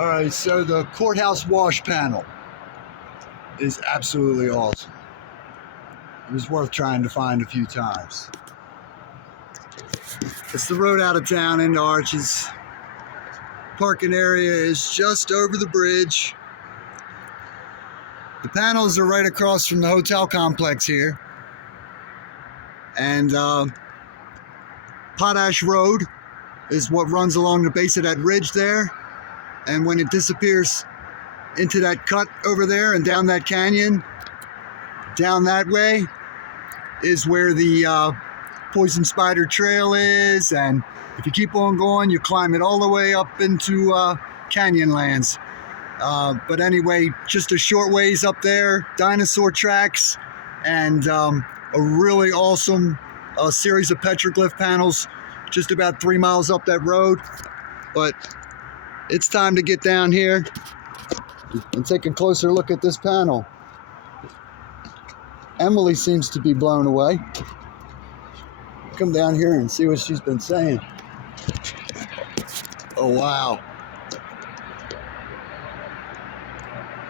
All right, so the courthouse wash panel is absolutely awesome. It was worth trying to find a few times. It's the road out of town into Arches. Parking area is just over the bridge. The panels are right across from the hotel complex here. And Potash Road is what runs along the base of that ridge there. And when it disappears into that cut over there and down that canyon, down that way is where the Poison Spider Trail is. And if you keep on going, you climb it all the way up into Canyonlands. But anyway, just a short ways up there, dinosaur tracks, and a really awesome series of petroglyph panels just about 3 miles up that road. But it's time to get down here and take a closer look at this panel. Emily seems to be blown away. Come down here and see what she's been saying. Oh, wow.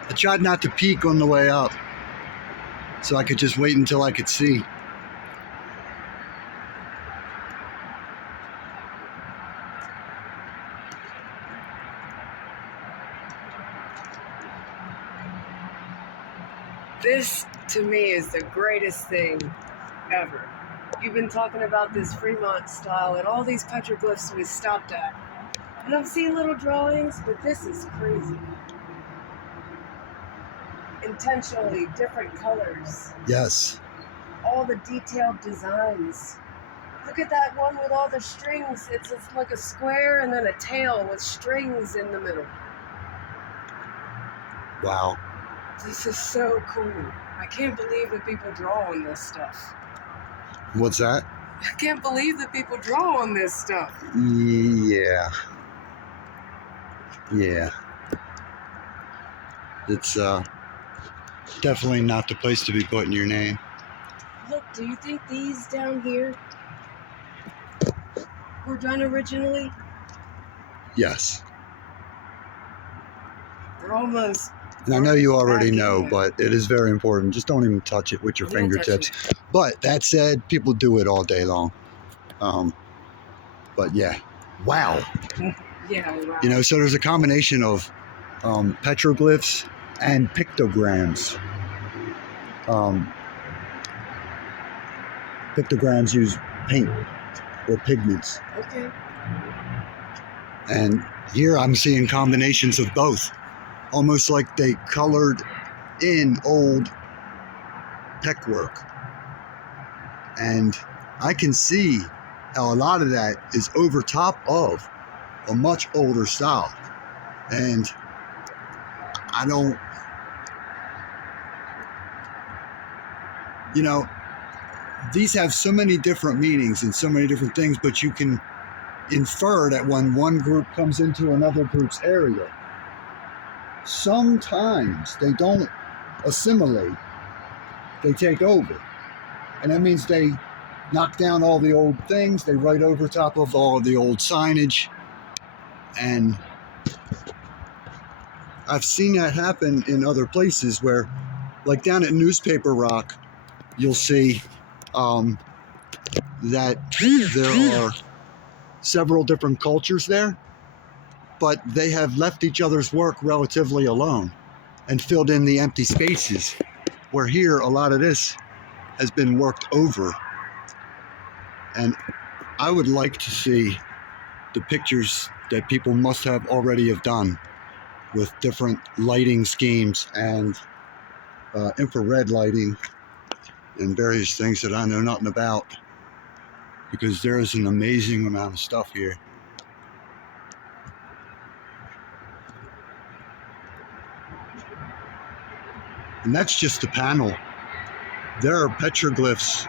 I tried not to peek on the way up, so I could just wait until I could see. This, to me, is the greatest thing ever. You've been talking about this Fremont style and all these petroglyphs we stopped at. And I've seen little drawings, but this is crazy. Intentionally different colors. Yes. All the detailed designs. Look at that one with all the strings. It's like a square and then a tail with strings in the middle. Wow. This is so cool. I can't believe that people draw on this stuff. What's that? I can't believe that people draw on this stuff. Yeah. Yeah. It's definitely not the place to be putting your name. Look, do you think these down here were done originally? Yes. They're almost... And I know you already know, but it is very important. Just don't even touch it with your fingertips. But that said, people do it all day long. But yeah, wow. Yeah, wow. You know, so there's a combination of petroglyphs and pictograms. Pictograms use paint or pigments. Okay. And here I'm seeing combinations of both. Almost like they colored in old peck work. And I can see how a lot of that is over top of a much older style. And I don't, you know, these have so many different meanings and so many different things, but you can infer that when one group comes into another group's area, sometimes they don't assimilate, they take over. And that means they knock down all the old things, they write over top of all of the old signage. And I've seen that happen in other places where, like down at Newspaper Rock, you'll see that there are several different cultures there, but they have left each other's work relatively alone and filled in the empty spaces, where here a lot of this has been worked over. And I would like to see the pictures that people must have already have done with different lighting schemes and infrared lighting and various things that I know nothing about, because there is an amazing amount of stuff here. And that's just a panel. There are petroglyphs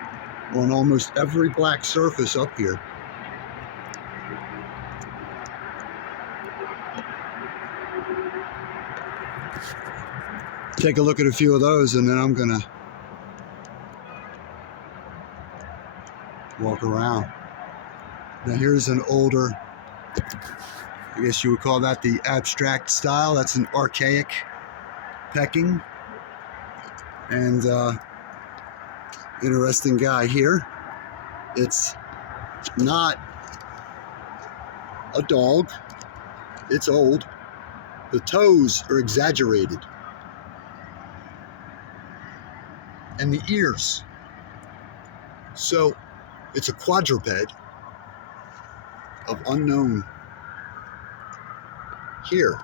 on almost every black surface up here. Take a look at a few of those, and then I'm gonna walk around. Now here's an older I guess you would call that the abstract style. That's an archaic pecking. And interesting guy here. It's not a dog. It's old. The toes are exaggerated. And the ears. So it's a quadruped of unknown. Here,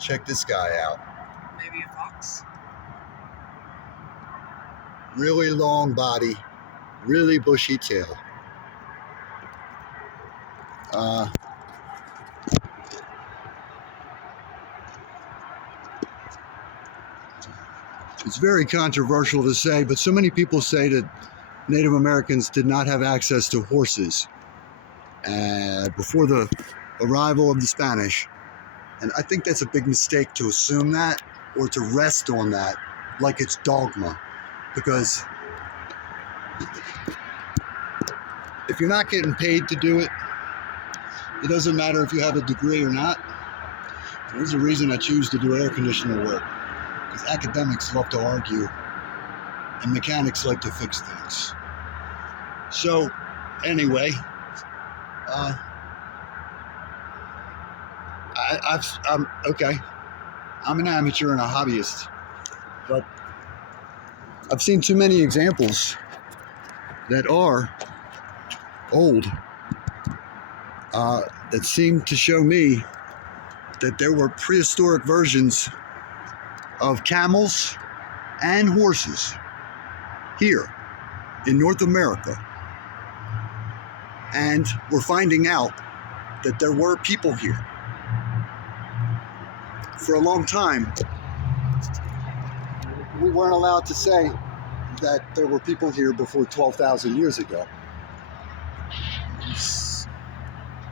check this guy out. Maybe a fox? Really long body, really bushy tail. It's very controversial to say, but so many people say that Native Americans did not have access to horses before the arrival of the Spanish. And I think that's a big mistake to assume that or to rest on that like it's dogma. Because if you're not getting paid to do it, it doesn't matter if you have a degree or not. There's a reason I choose to do air conditioner work. Because academics love to argue and mechanics like to fix things. So, anyway, I'm okay. I'm an amateur and a hobbyist, but I've seen too many examples that are old that seem to show me that there were prehistoric versions of camels and horses here in North America. And we're finding out that there were people here. For a long time, we weren't allowed to say that there were people here before 12,000 years ago.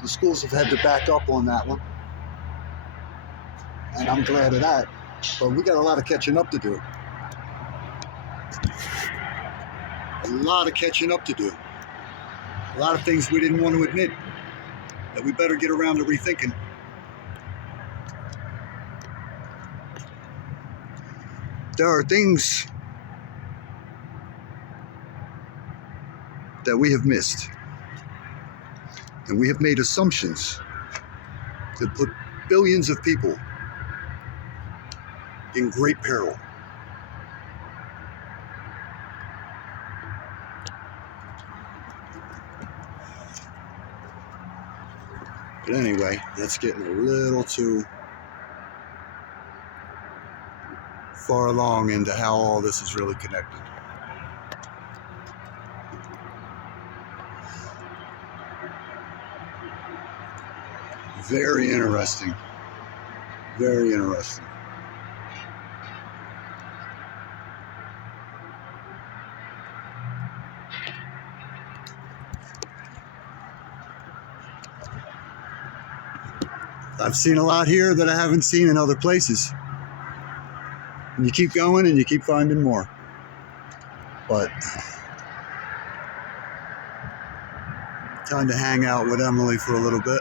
The schools have had to back up on that one, and I'm glad of that, but we got a lot of catching up to do. A lot of catching up to do. A lot of things we didn't want to admit that we better get around to rethinking. There are things that we have missed, and we have made assumptions that put billions of people in great peril. But anyway, that's getting a little too far along into how all this is really connected. Very interesting. Very interesting. I've seen a lot here that I haven't seen in other places. And you keep going and you keep finding more. But time to hang out with Emily for a little bit.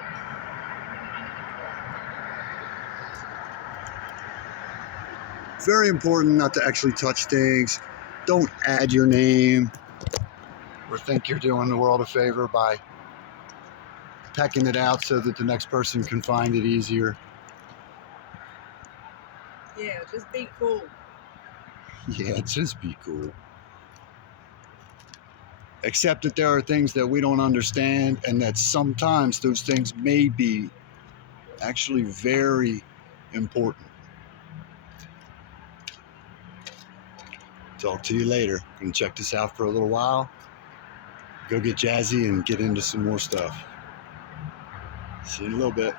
Very important not to actually touch things. Don't add your name or think you're doing the world a favor by pecking it out so that the next person can find it easier. Yeah, just be cool. Yeah, just be cool. Accept that there are things that we don't understand and that sometimes those things may be actually very important. Talk to you later. Gonna check this out for a little while. Go get jazzy and get into some more stuff. See you in a little bit.